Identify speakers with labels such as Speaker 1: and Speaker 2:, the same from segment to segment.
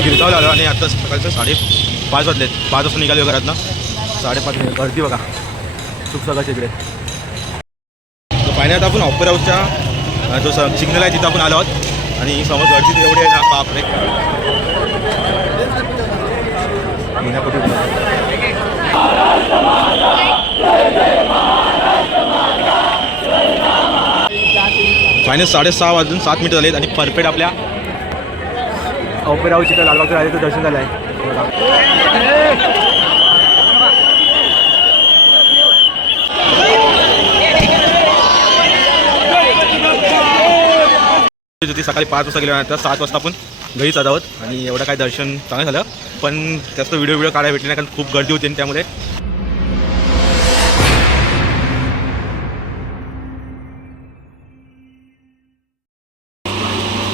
Speaker 1: आपण गिरगावला आलो आणि आता सकाळचं साडे पाच वाजले. पाच वाजता निघालो घरातनं. साडेपाच मिनिट. गर्दी बघा. खूप सगळ्याच्या इकडे तर पाण्यात आपण ऑपर हाऊसच्या जो सिग्नल आहे तिथं आपण आलो आहोत. आणि समोर गर्दी एवढी आहे ना बापरे मीनापुटी फायनल साडेसहा वाजून सात मिनिटं झालेत आणि परफेक्ट आपल्या ऑपेरा चित्र इथं लालबागचं राजाचं दर्शन झालं आहे होती सकाळी पाच वाजता गेल्यानंतर सात वाजता आपण घरीच आलो आहोत आणि एवढं काय दर्शन चांगलं झालं. पण त्याचं व्हिडिओ व्हिडिओ काढायला भेटले नाही कारण खूप गर्दी होती आणि त्यामुळे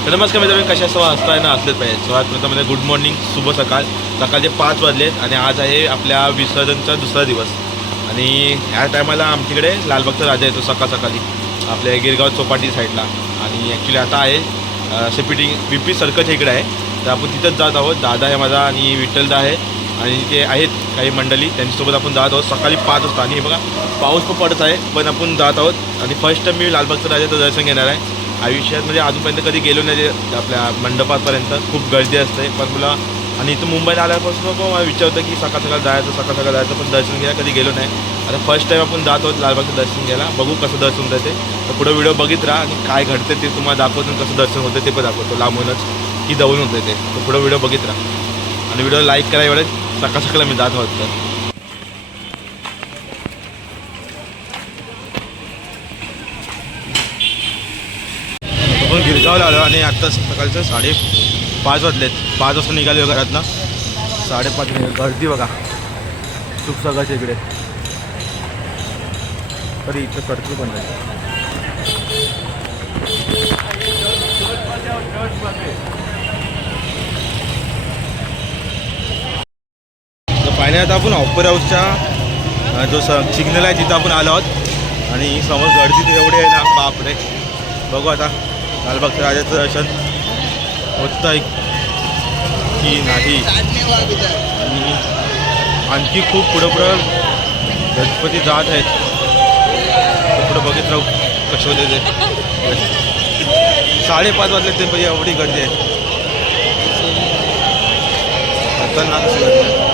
Speaker 1: नमस्कार मित्रांनो कशा सवा असताय ना असलेच पाहिजे सर्वात प्रथम गुड मॉर्निंग शुभ सकाळ. सकाळचे पाच वाजलेत आणि आज आहे आपल्या विसर्जनचा दुसरा दिवस. आणि ह्या टायमाला आमच्याकडे लालबागचा राजा येतो सकाळ सकाळी आपल्या गिरगाव चौपाटी साईडला आणि ॲक्च्युली आता आहे सेपिटिंग बी पी सर्कल इकडे आहे. तर आपण तिथंच जात आहोत. दादा आहे माझा आणि विठ्ठलदा आहे. आणि ते आहेत काही मंडळी त्यांच्यासोबत आपण जात आहोत. सकाळी पाच वाजता. आणि बघा पाऊस पण पडत आहे पण आपण जात आहोत. आणि फर्स्ट टाइम मी लालबागचा राजाचं दर्शन घेणार आहे. आयुष्यात म्हणजे अजूनपर्यंत कधी गेलो नाही ते आपल्या मंडपापर्यंत खूप गर्दी असते. पण मला आणि इथं मुंबईला आल्यापासून पण मला विचार होतं की सकाळ सकाळ जायचं सकाळ सकाळ जायचं पण दर्शन घ्यायला कधी गेलो नाही. आता फर्स्ट टाईम आपण जात आहोत लालबागचं दर्शन घ्यायला. बघू कसं दर्शन होतं ते. तर पुढे व्हिडिओ बघित राहा आणि काय घडते ते तुम्हाला दाखवतो आणि कसं दर्शन होतं ते पण दाखवतो. लांबूनच की जवळून होतं ते. तर पुढे व्हिडिओ बघित राहा. आणि व्हिडिओ लाईक करा एवढे सकाळ सकाळ मी जात आहोत तर आपण गिरगावला आलो आणि आत्ता सकाळचं साडे पाच वाजलेत. पाच वाजता निघालो घरातनं. साडेपाच मिनिट गर्दी बघा. खूप सगळ्याच्या इकडे. तरी इथं सर्कल पण नाही तर फायनल आता आपण ऑपर हाऊसच्या जो सिग्नल आहे तिथं आपण आलो आहोत. आणि समोर गर्दी तर एवढी आहे ना बापरे. बघू आता. लालबागच्या राजाचं दर्शन होत आहे की नाही? आणि आणखी खूप पुढं पुढं गणपती जात आहेत. पुढं बघित राहू कसे होते ते. साडेपाच वाजले ते म्हणजे एवढी गर्दी आहे. खतरनाक गर्दी.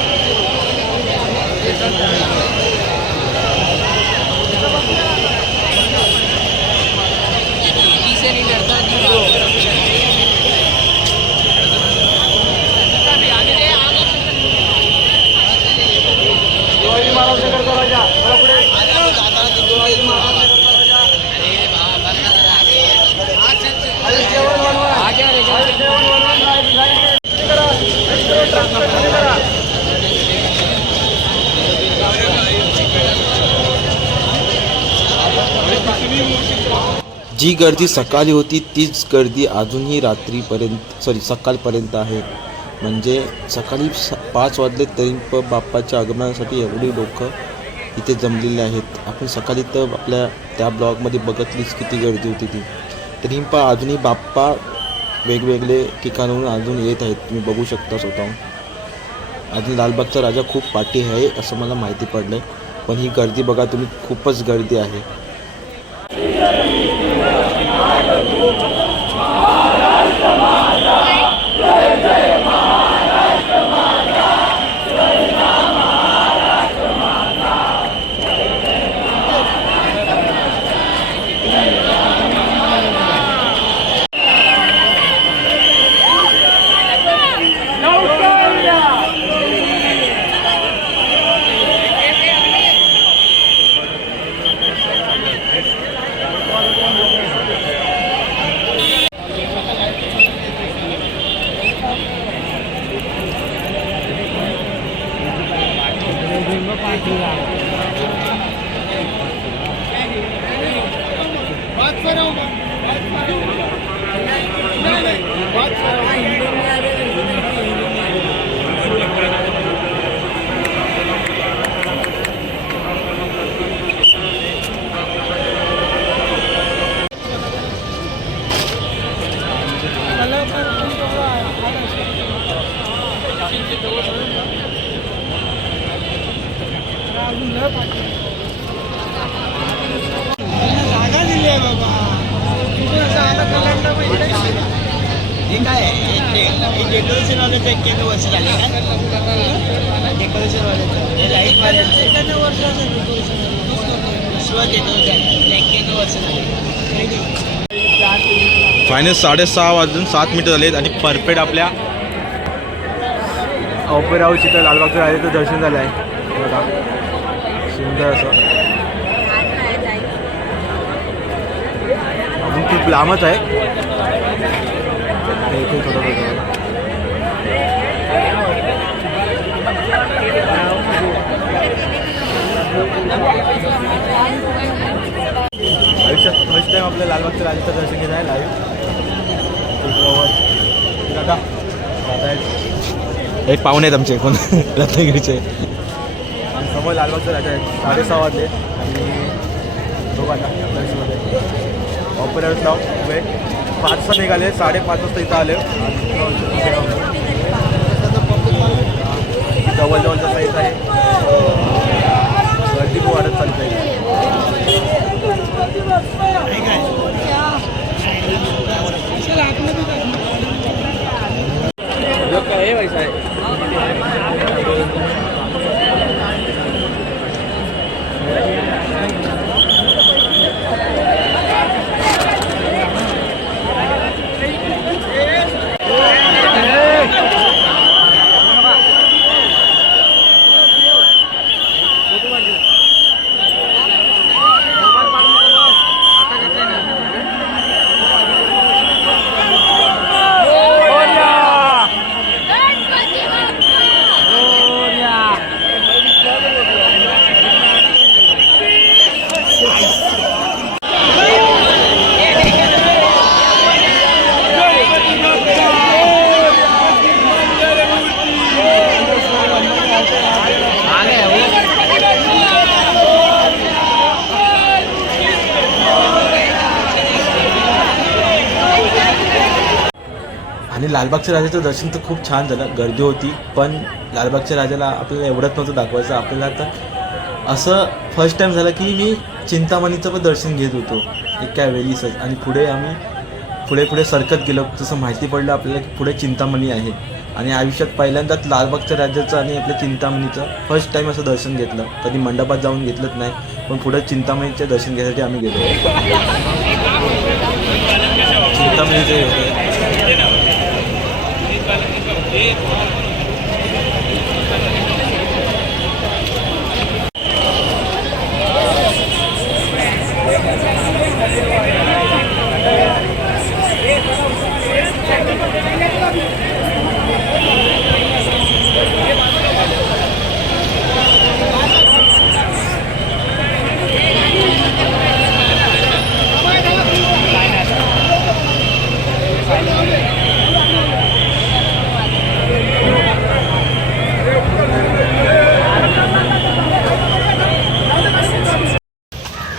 Speaker 2: जी गर्दी सकाळी होती तीच गर्दी अजूनही रात्रीपर्यंत सॉरी सकाळपर्यंत आहे. म्हणजे सकाळी स पाच वाजले तरी प बाप्पाच्या आगमनासाठी एवढी लोकं इथे जमलेले आहेत. आपण सकाळी तर आपल्या त्या ब्लॉगमध्ये बघितलीच किती गर्दी होती ती. तरी पण अजूनही बाप्पा वेगवेगळे ठिकाणाहून अजून येत आहेत. तुम्ही बघू शकता स्वतःहून. अजून लालबागचा राजा खूप पाठी आहे असं मला माहिती पडलं पण ही गर्दी बघा तुम्ही खूपच गर्दी आहे.
Speaker 3: बात हे काय डेकोरेशन वाल्याचं एक्क्याण्णव वर्ष झाले का? डेकोरेशन वाल्याचं. हे लाइट वाल्याचं. डेकोरेशन एक्क्याण्णव वर्ष झाले
Speaker 1: फायनल साडेसहा वाजून सात मिनिटं झालेत आणि परफेक्ट आपल्या ओपेरा चित्र लालबागचं लालबागचं तर दर्शन झालं आहे बघा. सुंदर असं. अजून खूप लांबच आहे. इथून थोडं. आयुष्यात फर्स्ट टाइम आपल्या लालबागच्या राजाचं दर्शन घेत आहे लाईव्ह दादा दादा एक पाहुणे आहेत आमचे कोण? रत्नागिरीचे. समोर लालबागचं राजा आहे साडेसहा वाजले आणि दोघांना दर्शनमध्ये ऑपरेटर्स नाव उभे निघाले साडेपाच वाजता इथं आले. जवळ जवळचा साईज आहे. गर्दी वाढत वाढत चालते आणि लालबागच्या राजाचं दर्शन तर खूप छान झालं. गर्दी होती पण लालबागच्या राजाला आपल्याला एवढंच नव्हतं दाखवायचं. आपल्याला आता असं फर्स्ट टाईम झालं की मी चिंतामणीचं पण दर्शन घेत होतो. एका वेळीसच. आणि पुढे आम्ही पुढे पुढे सरकत गेलो. जसं माहिती पडलं आपल्याला की पुढे चिंतामणी आहे. आणि आयुष्यात पहिल्यांदाच लालबागच्या राज्याचं आणि आपल्या चिंतामणीचं फर्स्ट टाईम असं दर्शन घेतलं. कधी मंडपात जाऊन घेतलंच नाही पण पुढे चिंतामणीचं दर्शन घ्यायसाठी आम्ही गेलो. चिंतामणीचे Sí.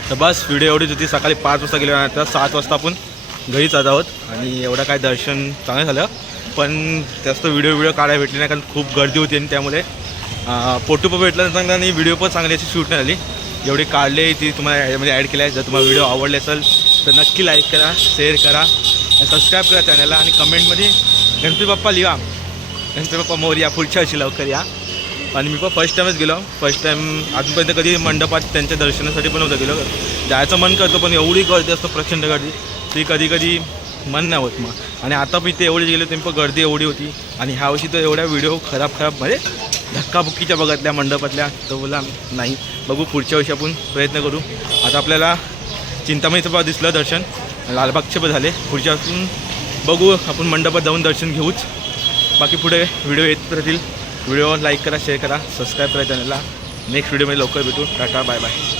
Speaker 1: तर बस व्हिडिओ एवढीच होती सकाळी पाच वाजता गेलो आणि आता सात वाजता आपण घरी जात आहोत. आणि एवढं काय दर्शन चांगलं झालं. पण जास्त व्हिडिओ व्हिडिओ काढायला भेटली नाही कारण खूप गर्दी होती आणि त्यामुळे फोटो पण भेटला चांगला आणि व्हिडिओ पण चांगली अशी शूट नाही झाली. जेवढी काढले ती तुम्हाला यामध्ये ॲड केली आहे. जर तुम्हाला व्हिडिओ आवडले असेल तर नक्की लाईक करा शेअर करा आणि सबस्क्राईब करा चॅनलला आणि कमेंटमध्ये गणपती बाप्पा लिहा गणपती बाप्पा मोर या पुढच्या अशी लवकर या. आणि मी पण फर्स्ट टाईमच गेलो. फर्स्ट टाईम अजूनपर्यंत कधी मंडपात त्यांच्या दर्शनासाठी पण नव्हतं गेलो. जायचं मन करतो पण एवढी गर्दी असतं प्रचंड गर्दी. ती कधी कधी मन नाही होत मग. आणि आता पण ते एवढे गेले ते पण गर्दी एवढी होती. आणि ह्या वर्षी तर एवढ्या व्हिडिओ खराब खराब म्हणजे धक्काबुक्कीच्या बघतल्या मंडपातल्या तर बोला नाही. बघू पुढच्या वर्षी आपण प्रयत्न करू. आता आपल्याला चिंतामणीचं पण दिसलं दर्शन. लालबागचे पण झाले. पुढच्या बघू आपण मंडपात जाऊन दर्शन घेऊच. बाकी पुढे व्हिडिओ येत राहतील. व्हिडिओ लाईक करा शेअर करा सबस्क्राईब करा चॅनलला नेक्स्ट व्हिडिओमध्ये लवकर भेटू. Tata bye bye